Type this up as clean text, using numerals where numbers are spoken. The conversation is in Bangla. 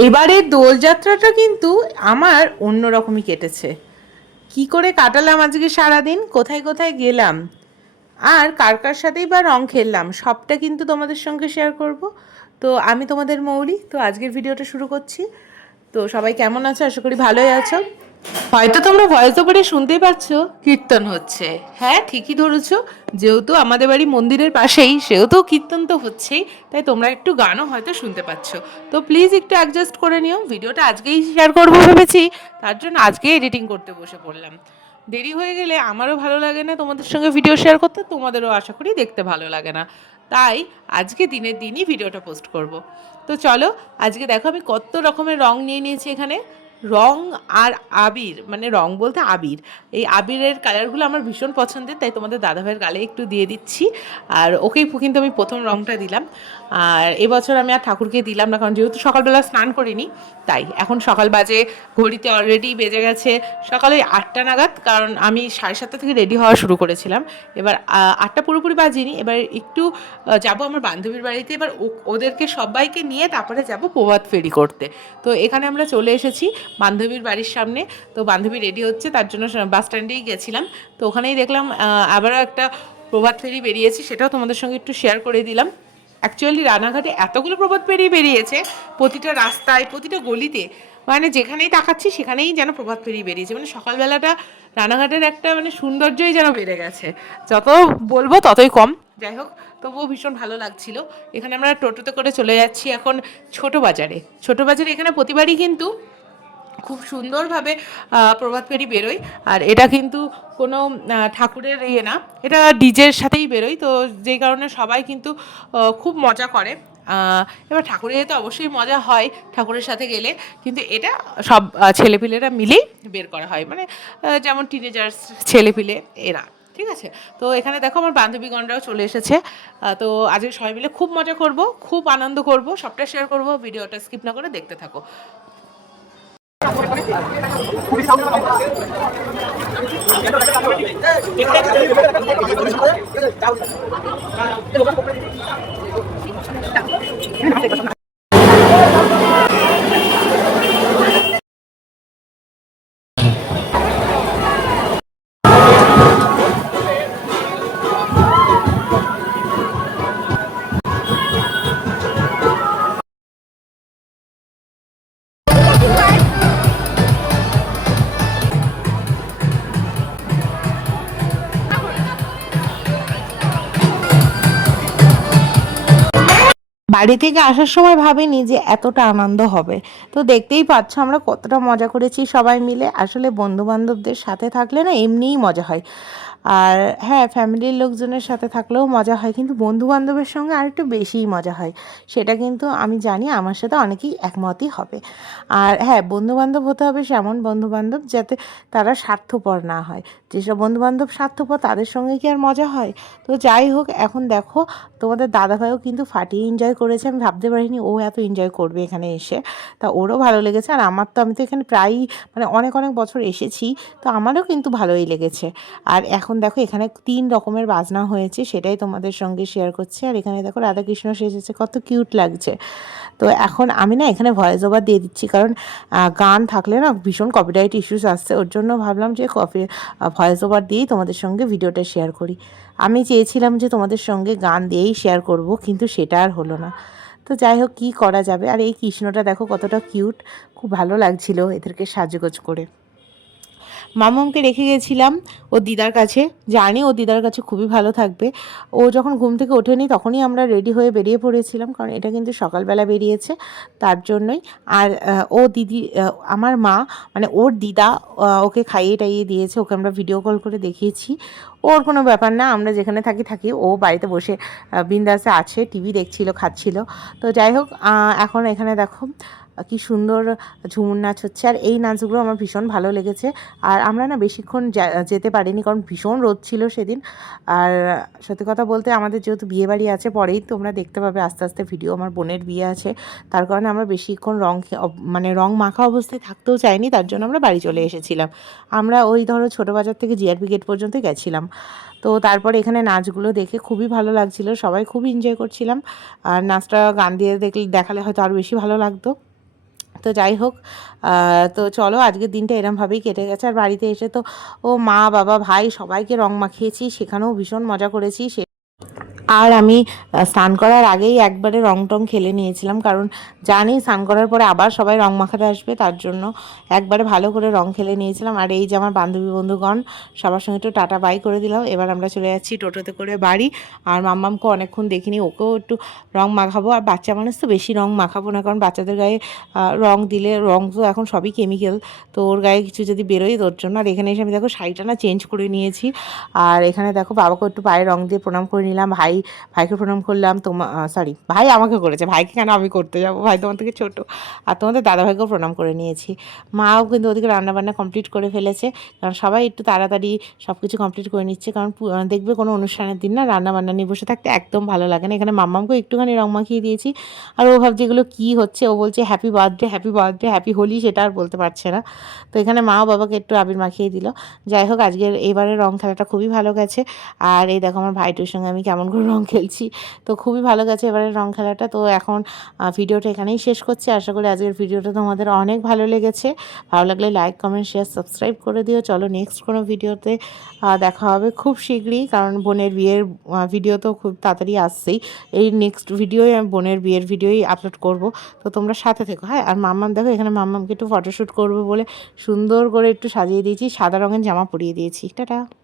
এবারের দোলযাত্রাটা কিন্তু আমার অন্যরকমই কেটেছে। কি করে কাটালাম আজকে সারাদিন, কোথায় কোথায় গেলাম, আর কার কার সাথেই বা রং খেললাম, সবটা কিন্তু তোমাদের সঙ্গে শেয়ার করব। তো আমি তোমাদের মৌরি, তো আজকের ভিডিওটা শুরু করছি। তো সবাই কেমন আছো? আশা করি ভালোই আছো। হয়তো তোমরা ভয়েস ওভারে শুনতেই পাচ্ছ কীর্তন হচ্ছে। হ্যাঁ, ঠিকই ধরেছো। যেহেতু আমাদের বাড়ি মন্দিরের পাশেই, সেহেতু কীর্তন তো হচ্ছেই, তাই তোমরা একটু গানও হয়তো শুনতে পাচ্ছ। তো প্লিজ একটু অ্যাডজাস্ট করে নিও। ভিডিওটা আজকেই শেয়ার করবো ভেবেছি, তার জন্য আজকেই এডিটিং করতে বসে পড়লাম। দেরি হয়ে গেলে আমারও ভালো লাগে না তোমাদের সঙ্গে ভিডিও শেয়ার করতে, তোমাদেরও আশা করি দেখতে ভালো লাগে না। তাই আজকে দিনের দিনই ভিডিওটা পোস্ট করব। তো চলো, আজকে দেখো আমি কত রকমের রং নিয়ে নিয়েছি এখানে। রং আর আবির, মানে রং বলতে আবির, এই আবিরের কালারগুলো আমার ভীষণ পছন্দের, তাই তোমাদের দাদাভাইয়ের গালে একটু দিয়ে দিচ্ছি। আর ওকেই কিন্তু আমি প্রথম রংটা দিলাম। আর এবছর আমি আর ঠাকুরকে দিলাম না, কারণ যেহেতু সকালবেলা স্নান করিনি, তাই এখন সকাল বাজে, ঘড়িতে অলরেডি বেজে গেছে সকাল ওই 8টা নাগাদ, কারণ আমি 7:30 থেকে রেডি হওয়া শুরু করেছিলাম। এবার 8টা পুরোপুরি বাজিনি, এবার একটু যাব আমার বান্ধবীর বাড়িতে, এবার ওদেরকে সবাইকে নিয়ে তারপরে যাব প্রভাত ফেরি করতে। তো এখানে আমরা চলে এসেছি বান্ধবীর বাড়ির সামনে। তো বান্ধবী রেডি হচ্ছে, তার জন্য বাস স্ট্যান্ডেই গেছিলাম। তো ওখানেই দেখলাম আবারও একটা প্রভাত ফেরি বেরিয়েছে, সেটাও তোমাদের সঙ্গে একটু শেয়ার করে দিলাম। অ্যাকচুয়ালি রানাঘাটে এতগুলো প্রভাত ফেরি বেরিয়েছে, প্রতিটা রাস্তায়, প্রতিটা গলিতে, মানে যেখানেই তাকাচ্ছি সেখানেই যেন প্রভাত ফেরি বেরিয়েছে। মানে সকালবেলাটা রানাঘাটের একটা মানে সৌন্দর্যই যেন বেড়ে গেছে। যত বলবো ততই কম। যাই হোক, তবুও ভীষণ ভালো লাগছিল। এখানে আমরা টোটোতে করে চলে যাচ্ছি এখন ছোটো বাজারে। ছোটো বাজারে এখানে প্রতিবারই কিন্তু খুব সুন্দরভাবে প্রভাত ফেরি বেরোয়। আর এটা কিন্তু কোনো ঠাকুরের ইয়ে না, এটা ডিজের সাথেই বেরোয়। তো যেই কারণে সবাই কিন্তু খুব মজা করে। এবার ঠাকুরের তো অবশ্যই মজা হয় ঠাকুরের সাথে গেলে, কিন্তু এটা সব ছেলেপিলেরা মিলেই বের করা হয়, মানে যেমন টিনেজার্স ছেলেপিলে এরা। ঠিক আছে। তো এখানে দেখো আমার বান্ধবীগণরাও চলে এসেছে। তো আজকে সবাই মিলে খুব মজা করব, খুব আনন্দ করব, সবটা শেয়ার করব। ভিডিওটা স্কিপ না করে দেখতে থাকো। বাড়ি থেকে আসার সময় ভাবিনি যে এতটা আনন্দ হবে। তো দেখতেই পাচ্ছ আমরা কতটা মজা করেছি সবাই মিলে। আসলে বন্ধু বান্ধবদের সাথে থাকলে না এমনিই মজা হয়। আর হ্যাঁ, ফ্যামিলির লোকজনের সাথে থাকলেও মজা হয়, কিন্তু বন্ধু বান্ধবের সঙ্গে আর একটু বেশিই মজা হয়। সেটা কিন্তু আমি জানি আমার সাথে অনেকেই একমতই হবে। আর হ্যাঁ, বন্ধু বান্ধব হতে হবে সেমন বন্ধু বান্ধব যাতে তারা স্বার্থপর না হয়। যেসব বন্ধু বান্ধব স্বার্থপর তাদের সঙ্গে কি আর মজা হয়? তো যাই হোক, এখন দেখো তোমাদের দাদাভাইও কিন্তু ফাটিয়ে এনজয় করেছে। আমি ভাবতে পারিনি ও এত এনজয় করবে এখানে এসে। তা ওরও ভালো লেগেছে। আর আমার তো, আমি তো এখানে প্রায়ই মানে অনেক অনেক বছর এসেছি, তো আমারও কিন্তু ভালোই লেগেছে। আর এখন দেখো এখানে 3 রকমের বাজনা হয়েছে, সেটাই তোমাদের সঙ্গে শেয়ার করছি। আর এখানে দেখো রাধাকৃষ্ণ সেজেছে, কত কিউট লাগছে। তো এখন আমি না এখানে ভয়েস ওভার দিয়ে দিচ্ছি, কারণ গান থাকলে না ভীষণ কপিরাইট ইস্যুস আসছে। ওর জন্য ভাবলাম যে ভয়েস ওভার দিয়েই তোমাদের সঙ্গে ভিডিওটা শেয়ার করি। আমি চেয়েছিলাম যে তোমাদের সঙ্গে গান দিয়েই শেয়ার করব, কিন্তু সেটা আর হলো না। তো যাই হোক, কী করা যাবে। আর এই কৃষ্ণটা দেখো কতটা কিউট, খুব ভালো লাগছিল এদেরকে সাজগোজ করে। মামামকে রেখে গেছিলাম ওর দিদার কাছে, জানি ও দিদার কাছে খুবই ভালো থাকবে। ও যখন ঘুম থেকে ওঠেনি তখনই আমরা রেডি হয়ে বেরিয়ে পড়েছিলাম, কারণ এটা কিন্তু সকালবেলা বেরিয়েছে, তার জন্যই। আর ও দিদি, আমার মা মানে ওর দিদা ওকে খাইয়ে টাইয়ে দিয়েছে, ওকে আমরা ভিডিও কল করে দেখিয়েছি। ওর কোনো ব্যাপার না, আমরা যেখানে থাকি থাকি, ও বাড়িতে বসে বিন্দাসে আছে, টিভি দেখছিল, খাচ্ছিল। তো যাই হোক, এখন এখানে দেখো কি সুন্দর ঝুমুর নাচ হচ্ছে। আর এই নাচগুলো আমার ভীষণ ভালো লেগেছে। আর আমরা না বেশিক্ষণ যেতে পারিনি, কারণ ভীষণ রোদ ছিল সেদিন। আর সত্যি কথা বলতে আমাদের যেহেতু বিয়েবাড়ি আছে, পরেই তোমরা দেখতে পাবে আস্তে আস্তে ভিডিও, আমার বোনের বিয়ে আছে, তার কারণে আমরা বেশিক্ষণ মানে রং মাখা অবস্থায় থাকতেও চাইনি, তার জন্য আমরা বাড়ি চলে এসেছিলাম। আমরা ওই ধরো ছোটো বাজার থেকে জিআরপি গেট পর্যন্ত গেছিলাম। তো তারপরে এখানে নাচগুলো দেখে খুবই ভালো লাগছিল, সবাই খুব এনজয় করছিলাম। আর নাচটা গান দিয়ে দেখালে হয়তো আরও বেশি ভালো লাগতো। তো যাই হোক, তো চলো আজকের দিনটা এরমভাবেই কেটে গেছে। আর বাড়িতে এসে তো মা বাবা ভাই সবাইকে রং মাখিয়েছি, সেখানেও ভীষণ মজা করেছি। আর আমি স্নান করার আগেই একবারে রং টং খেলে নিয়েছিলাম, কারণ জানি স্নান করার পরে আবার সবাই রং মাখাতে আসবে, তার জন্য একবারে ভালো করে রং খেলে নিয়েছিলাম। আর এই যে আমার বান্ধবী বন্ধুগণ সবার সঙ্গে একটু টাটা বাই করে দিলাম। এবার আমরা চলে যাচ্ছি টোটোতে করে বাড়ি। আর মাম্মামকে অনেকক্ষণ দেখিনি, ওকেও একটু রং মাখাবো। আর বাচ্চা মানুষ তো বেশি রং মাখাবো না, কারণ বাচ্চাদের গায়ে রং দিলে, রং তো এখন সবই কেমিক্যাল, তো ওর গায়ে কিছু যদি বেরোয় তোর জন্য। আর এখানে এসে আমি দেখো শাড়িটা না চেঞ্জ করে নিয়েছি। আর এখানে দেখো বাবাকে একটু পায়ে রং দিয়ে প্রণাম করে নিলাম, ভাইকে প্রণাম করলাম। সরি, ভাই আমাকে করেছে, ভাইকে কেন আমি করতে যাবো, ভাই তোমার থেকে ছোটো। আর তোমাদের দাদাভাইকেও প্রণাম করে নিয়েছি। মাও কিন্তু ওদিকে রান্নাবান্না কমপ্লিট করে ফেলেছে, কারণ সবাই একটু তাড়াতাড়ি সব কিছু কমপ্লিট করে নিচ্ছে, কারণ দেখবে কোনো অনুষ্ঠানের দিন না রান্নাবান্না নিয়ে বসে থাকতে একদম ভালো লাগে না। এখানে মাম্মামকেও একটুখানি রং মাখিয়ে দিয়েছি। আর ও ভাবছে এগুলো কী হচ্ছে, ও বলছে happy birthday happy birthday happy Holi, সেটা আর বলতে পারছে না। তো এখানে মাও বাবাকে একটু আবির মাখিয়ে দিল। যাই হোক, আজকের এবারে রং খেলাটা খুবই ভালো গেছে। আর এই দেখো আমার ভাইটির সঙ্গে আমি কেমন করে রং খেলছি, তো খুবই ভালো গেছে এবারে রং খেলাটা। তো এখন ভিডিওটা এখানেই শেষ করছি। আশা করি আজকের ভিডিওটা তোমাদের অনেক ভালো লেগেছে। ভালো লাগলে লাইক কমেন্ট শেয়ার সাবস্ক্রাইব করে দিও। চলো নেক্সট কোনো ভিডিওতে দেখা হবে খুব শীঘ্রই, কারণ বোনের বিয়ের ভিডিও তো খুব তাড়াতাড়ি আসছেই। এই নেক্সট ভিডিওই আমি বোনের বিয়ের ভিডিওই আপলোড করব, তো তোমরা সাথে থেকো। হ্যাঁ, আর মাম্মাম দেখো এখানে মাম্মামকে একটু ফটোশ্যুট করবো বলে সুন্দর করে একটু সাজিয়ে দিয়েছি, সাদা রঙের জামা পরিয়ে দিয়েছি। টাটা।